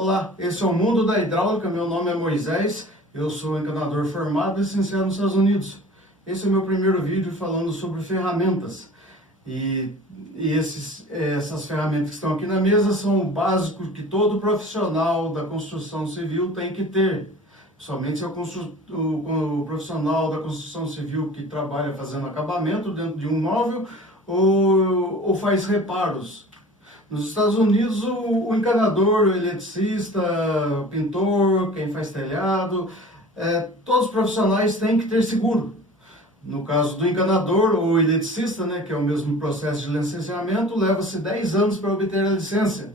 Olá, esse é o Mundo da Hidráulica, meu nome é Moisés, eu sou encanador formado e licenciado nos Estados Unidos. Esse é o meu primeiro vídeo falando sobre ferramentas. Essas ferramentas que estão aqui na mesa são o básico que todo profissional da construção civil tem que ter. Somente se é o profissional da construção civil que trabalha fazendo acabamento dentro de um móvel ou faz reparos. Nos Estados Unidos, o encanador, o eletricista, o pintor, quem faz telhado, todos os profissionais têm que ter seguro. No caso do encanador ou eletricista, né, que é o mesmo processo de licenciamento, leva-se 10 anos para obter a licença.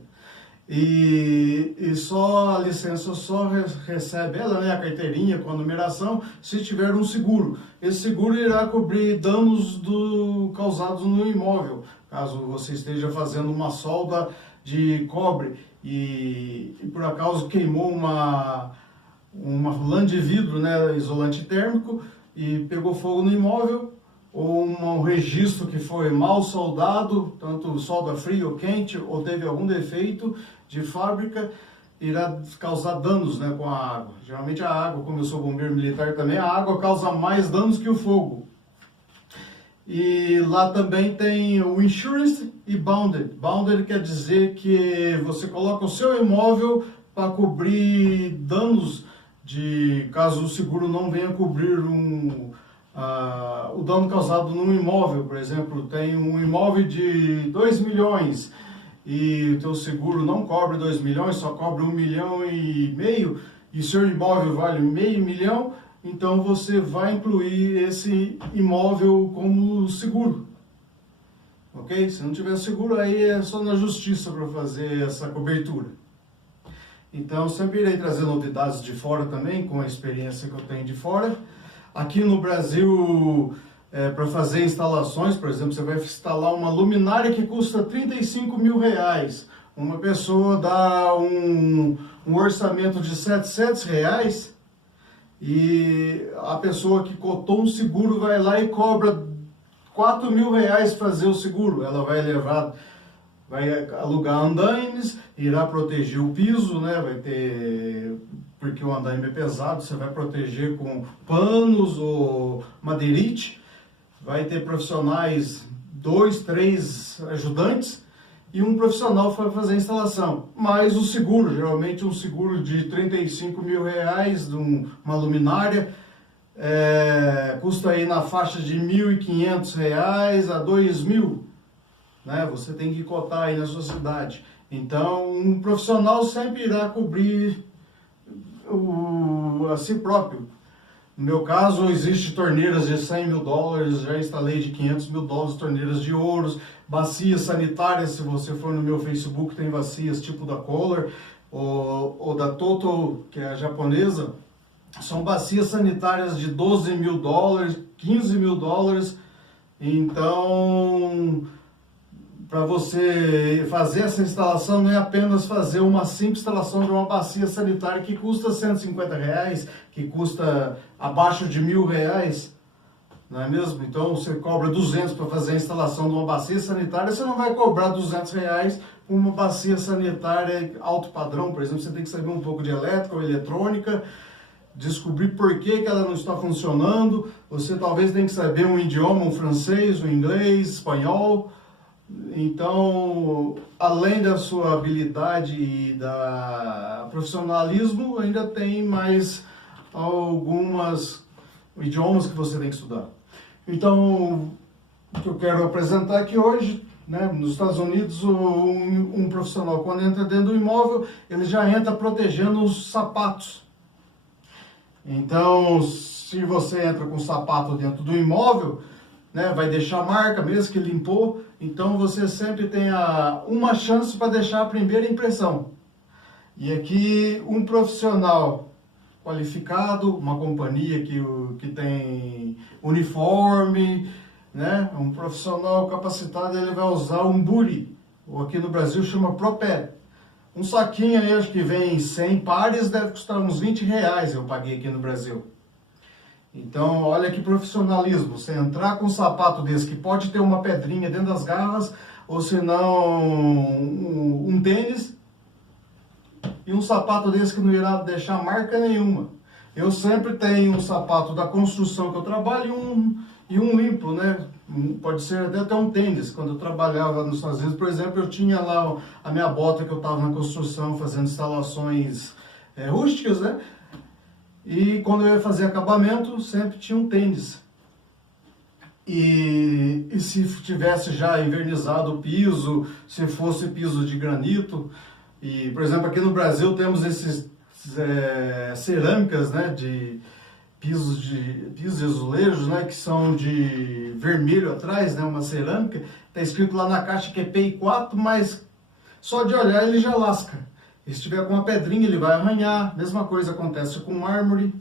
E só a licença só recebe ela, né, a carteirinha com a numeração, se tiver um seguro. Esse seguro irá cobrir danos causados no imóvel. Caso você esteja fazendo uma solda de cobre e por acaso queimou uma lã de vidro, né, isolante térmico, e pegou fogo no imóvel, ou um registro que foi mal soldado, tanto solda fria ou quente, ou teve algum defeito de fábrica, irá causar danos, né, com a água. Geralmente a água, como eu sou bombeiro militar também, a água causa mais danos que o fogo. E lá também tem o Insurance e Bounded. Bounded quer dizer que você coloca o seu imóvel para cobrir danos caso o seguro não venha cobrir o dano causado num imóvel. Por exemplo, tem um imóvel de 2 milhões e o teu seguro não cobre 2 milhões, só cobre 1,5 milhão e seu imóvel vale meio milhão. Então você vai incluir esse imóvel como seguro, ok? Se não tiver seguro, aí é só na justiça para fazer essa cobertura. Então sempre irei trazer novidades de fora também, com a experiência que eu tenho de fora. Aqui no Brasil, para fazer instalações, por exemplo, você vai instalar uma luminária que custa R$35 mil. Uma pessoa dá um orçamento de R$700, e a pessoa que cotou um seguro vai lá e cobra R$4 mil fazer o seguro. Ela vai alugar andaimes, irá proteger o piso, né? Porque o andaime é pesado, você vai proteger com panos ou madeirite. Vai ter profissionais, 2, 3 ajudantes e um profissional para fazer a instalação. Mas o seguro, geralmente um seguro de R$35 mil de uma luminária, custa aí na faixa de R$1.500 a R$2.000, né? Você tem que cotar aí na sua cidade. Então, um profissional sempre irá cobrir a si próprio. No meu caso, existe torneiras de $100 mil, já instalei de $500 mil, torneiras de ouros, bacias sanitárias. Se você for no meu Facebook, tem bacias tipo da Kohler ou da Total, que é a japonesa. São bacias sanitárias de $12 mil, $15 mil. Então, para você fazer essa instalação, não é apenas fazer uma simples instalação de uma bacia sanitária que custa R$150, que custa abaixo de R$1.000, não é mesmo? Então você cobra 200 para fazer a instalação de uma bacia sanitária, você não vai cobrar R$200 por uma bacia sanitária alto padrão. Por exemplo, você tem que saber um pouco de elétrica ou eletrônica, descobrir por que ela não está funcionando. Você talvez tenha que saber um idioma, um francês, um inglês, espanhol. Então, além da sua habilidade e da profissionalismo, ainda tem mais algumas idiomas que você tem que estudar. Então, o que eu quero apresentar aqui hoje, né, nos Estados Unidos, um profissional, quando entra dentro do imóvel, ele já entra protegendo os sapatos. Então, se você entra com o sapato dentro do imóvel, né, vai deixar marca, mesmo que limpou. Então você sempre tem uma chance para deixar a primeira impressão. E aqui um profissional qualificado, uma companhia que tem uniforme, né, um profissional capacitado, ele vai usar um booty, ou aqui no Brasil chama propé. Um saquinho aí, acho que vem 100 pares, deve custar uns R$20, eu paguei aqui no Brasil. Então, olha que profissionalismo, você entrar com um sapato desse que pode ter uma pedrinha dentro das garras, ou se não um tênis, e um sapato desse que não irá deixar marca nenhuma. Eu sempre tenho um sapato da construção que eu trabalho e um limpo, né? Pode ser até um tênis. Quando eu trabalhava nos Estados Unidos, por exemplo, eu tinha lá a minha bota que eu estava na construção fazendo instalações rústicas, né? E quando eu ia fazer acabamento, sempre tinha um tênis. E se tivesse já envernizado o piso, se fosse piso de granito, e por exemplo aqui no Brasil temos esses cerâmicas, né, de pisos de azulejos, né, que são de vermelho atrás, né, uma cerâmica, está escrito lá na caixa que é PI4, mas só de olhar ele já lasca. E se tiver com uma pedrinha ele vai arranhar, mesma coisa acontece com mármore.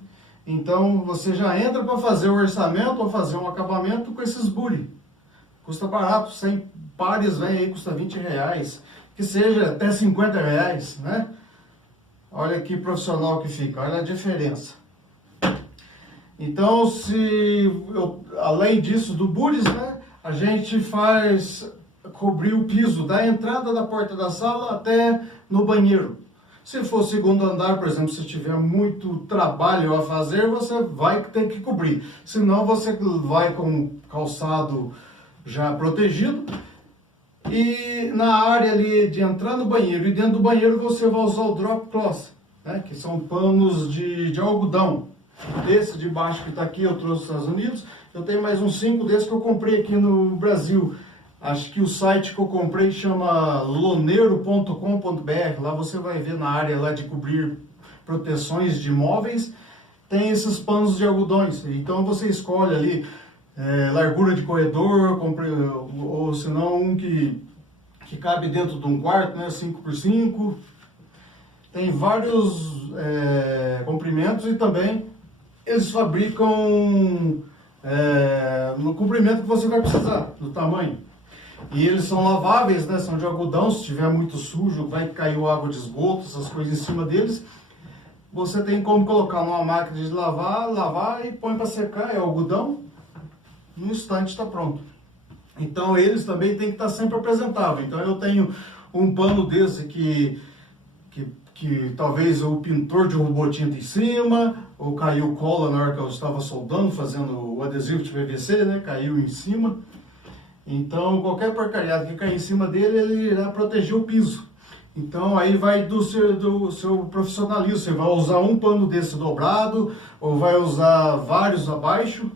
Então você já entra para fazer o orçamento ou fazer um acabamento com esses bule. Custa barato, 100 pares vem aí, custa R$20, que seja até R$50, né? Olha que profissional que fica, olha a diferença. Então, além disso do bules, né, a gente faz cobrir o piso da entrada da porta da sala até no banheiro. Se for segundo andar, por exemplo, se tiver muito trabalho a fazer, você vai ter que cobrir. Senão você vai com calçado já protegido. E na área ali de entrar no banheiro e dentro do banheiro você vai usar o drop cloth, né, que são panos de algodão. Esse de baixo que está aqui eu trouxe dos Estados Unidos. Eu tenho mais uns 5 desses que eu comprei aqui no Brasil. Acho que o site que eu comprei chama loneiro.com.br. Lá você vai ver na área lá de cobrir proteções de móveis. Tem esses panos de algodões. Então você escolhe ali largura de corredor, ou se não um que cabe dentro de um quarto, né, 5x5. Tem vários comprimentos e também eles fabricam no comprimento que você vai precisar, do tamanho. E eles são laváveis, né, são de algodão. Se estiver muito sujo, vai cair água de esgoto, essas coisas em cima deles. Você tem como colocar numa máquina de lavar e põe para secar, é algodão. No instante está pronto. Então eles também têm que estar sempre apresentáveis. Então eu tenho um pano desse que talvez o pintor derrubou tinta em cima, ou caiu cola na hora que eu estava soldando, fazendo o adesivo de PVC, né? Caiu em cima. Então qualquer porcariada que cair em cima dele, ele irá proteger o piso. Então aí vai do seu profissionalismo. Você vai usar um pano desse dobrado, ou vai usar vários abaixo.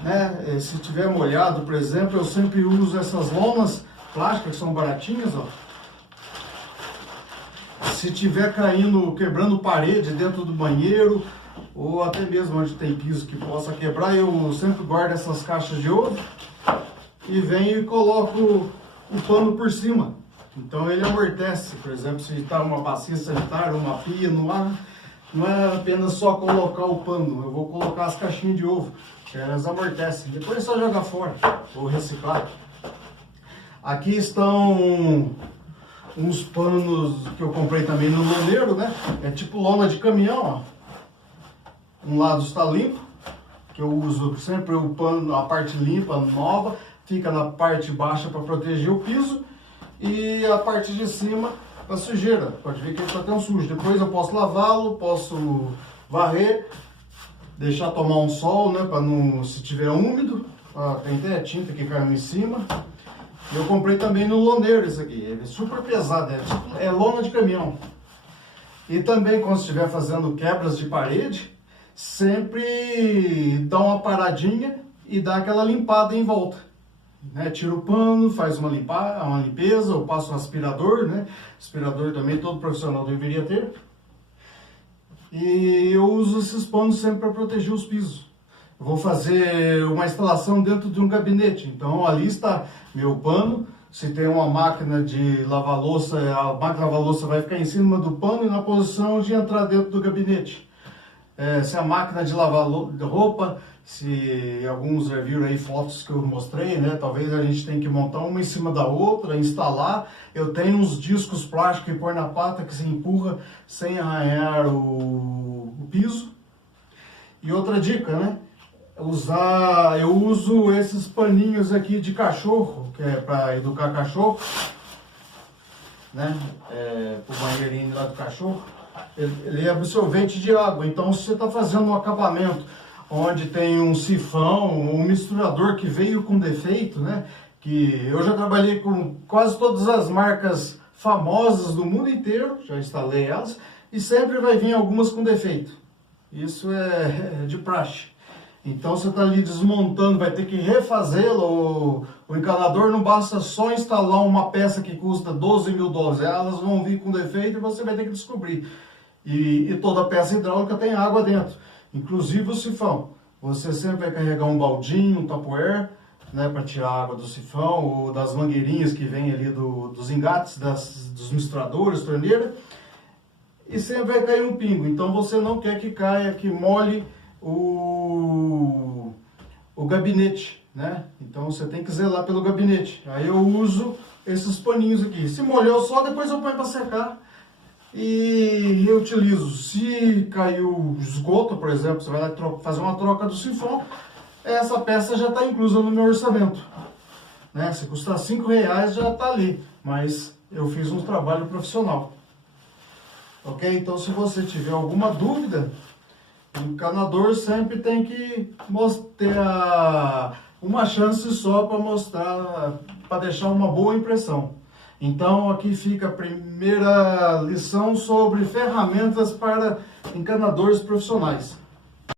Né? Se tiver molhado, por exemplo, eu sempre uso essas lonas plásticas que são baratinhas, ó. Se tiver caindo, quebrando parede dentro do banheiro, ou até mesmo onde tem piso que possa quebrar, eu sempre guardo essas caixas de ovo e venho e coloco o pano por cima. Então ele amortece. Por exemplo, se está uma bacia sanitária, uma pia no ar, não é apenas só colocar o pano, eu vou colocar as caixinhas de ovo, que elas amortecem. Depois é só jogar fora ou reciclar. Aqui estão uns panos que eu comprei também no loneiro, né? É tipo lona de caminhão, ó. Um lado está limpo, que eu uso sempre o pano, a parte limpa, nova, fica na parte baixa para proteger o piso, e a parte de cima para sujeira. Pode ver que ele está tão sujo. Depois eu posso lavá-lo, posso varrer, deixar tomar um sol, né? Para não, se tiver úmido, tem até tinta que caiu em cima. Eu comprei também no loneiro esse aqui, ele é super pesado, é lona de caminhão. E também quando estiver fazendo quebras de parede, sempre dá uma paradinha e dá aquela limpada em volta. Né? Tira o pano, faz uma limpeza, ou passa um aspirador, né? Aspirador também todo profissional deveria ter. E eu uso esses panos sempre para proteger os pisos. Vou fazer uma instalação dentro de um gabinete, então ali está meu pano. Se tem uma máquina de lavar louça, a máquina de lavar louça vai ficar em cima do pano e na posição de entrar dentro do gabinete. Se a máquina de lavar roupa, se alguns já viram aí fotos que eu mostrei, né? Talvez a gente tenha que montar uma em cima da outra, instalar. Eu tenho uns discos plásticos que põe na pata que se empurra sem arranhar o piso. E outra dica, né? Eu uso esses paninhos aqui de cachorro, que é para educar cachorro, né? Pro banheirinho lá do cachorro. ele é absorvente de água. Então, se você está fazendo um acabamento onde tem um sifão, um misturador que veio com defeito, né? Que eu já trabalhei com quase todas as marcas famosas do mundo inteiro, já instalei elas, e sempre vai vir algumas com defeito. Isso é de praxe. Então você está ali desmontando, vai ter que refazê-lo. O encanador não basta só instalar uma peça que custa 12 mil dólares, elas vão vir com defeito e você vai ter que descobrir. E toda peça hidráulica tem água dentro, inclusive o sifão. Você sempre vai carregar um baldinho, um tupperware, né, para tirar a água do sifão ou das mangueirinhas que vem ali dos engates, dos misturadores, torneira. E sempre vai cair um pingo, então você não quer que caia, que molhe o gabinete, né? Então você tem que zelar pelo gabinete. Aí eu uso esses paninhos aqui. Se molhou só, depois eu ponho para secar e reutilizo. Se caiu esgoto, por exemplo, você vai lá fazer uma troca do sifão, essa peça já está inclusa no meu orçamento, né? Se custar R$5 já está ali, mas eu fiz um trabalho profissional. Ok? Então, se você tiver alguma dúvida, o encanador sempre tem que ter uma chance só para mostrar, para deixar uma boa impressão. Então, aqui fica a primeira lição sobre ferramentas para encanadores profissionais.